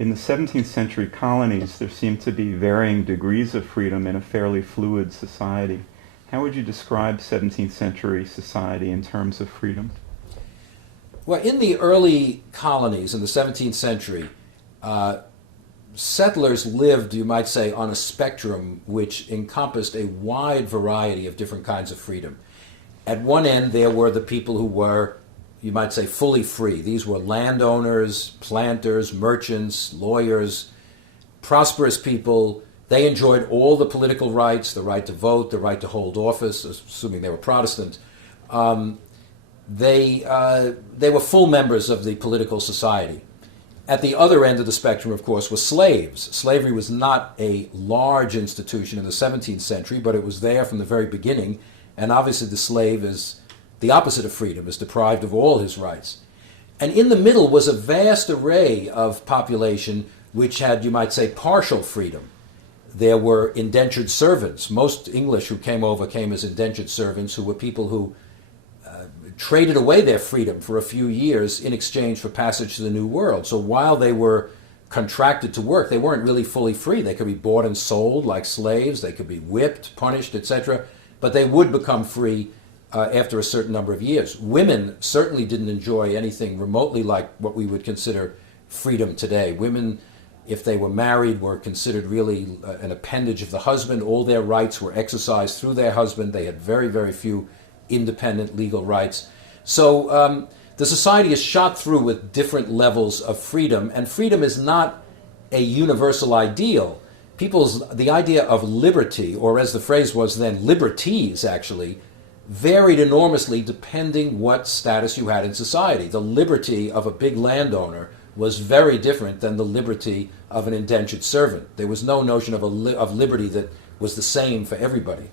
In the 17th century colonies, there seemed to be varying degrees of freedom in a fairly fluid society. How would you describe 17th century society in terms of freedom? Well, in the early colonies in the 17th century, settlers lived, you might say, on a spectrum which encompassed a wide variety of different kinds of freedom. At one end, there were the people who were, you might say, fully free. These were landowners, planters, merchants, lawyers, prosperous people. They enjoyed all the political rights, the right to vote, the right to hold office, assuming they were Protestant. They were full members of the political society. At the other end of the spectrum, of course, were slaves. Slavery was not a large institution in the 17th century, but it was there from the very beginning. And obviously the slave is the opposite of freedom, is deprived of all his rights. And in the middle was a vast array of population which had, you might say, partial freedom. There were indentured servants. Most English who came over came as indentured servants, who were people who traded away their freedom for a few years in exchange for passage to the New World. So while they were contracted to work, they weren't really fully free. They could be bought and sold like slaves. They could be whipped, punished, etc. But they would become free after a certain number of years. Women certainly didn't enjoy anything remotely like what we would consider freedom today. Women, if they were married, were considered really an appendage of the husband. All their rights were exercised through their husband. They had very, very few independent legal rights. So the society is shot through with different levels of freedom, and freedom is not a universal ideal. The idea of liberty, or as the phrase was then, liberties actually, varied enormously depending what status you had in society. The liberty of a big landowner was very different than the liberty of an indentured servant. There was no notion of liberty that was the same for everybody.